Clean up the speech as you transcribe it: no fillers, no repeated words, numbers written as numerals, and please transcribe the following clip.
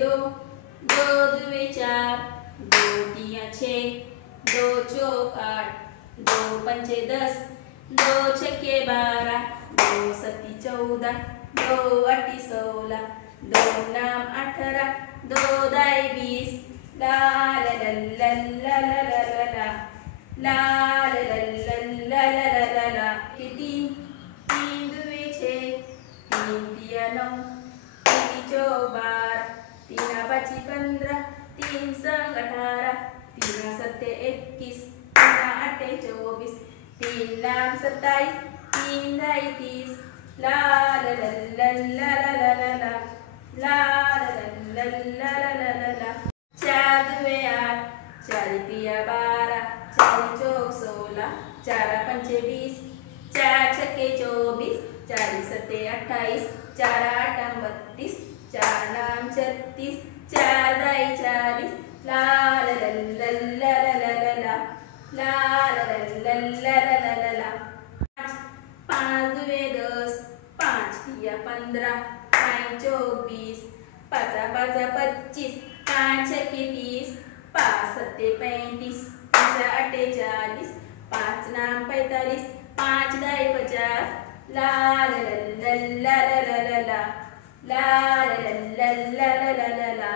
दो, दो दुए चार, दो तिया छः, दो चौक आठ, दो पंचे 10, दो छक्के 12, दो सत्ती 14, दो अट्टी 16, दो नाम 18, दो दाई 20, ला ला ला ला ला ला ला ला ला ला ला ला ला ला ला ला तीन, तीन दुए छः, तीन तिया 9, तीन चौक 12, तीना पाची 15, तीन संग 18, तीना सत्ते 21, तीना आठे 24, तीन नाम 27, तीन दाई 30, ला ला ला ला ला ला ला ला ला ला ला ला ला ला ला ला। चार दुए 8, चार तिया 12, चार चौक 16, चार पंचे 20, चार छक्के 24, चार सत्ते 28, चार आठ 32, चार नाम 36, चार दाई 40, ला ला ला ला ला ला ला ला ला ला ला ला ला ला ला ला। पाँच दुए 10, पाँच तिया 15, पाँच चौक 20, पाँचा पाँचा 25, पाँच छक्के 30, पाँच सत्ते 35, पाँचा आठे 40, पाँच नाम 45, पाँच दाई 50, ला ला ला ला ला ला ला ला ला ला ला ला ला ला ला ला।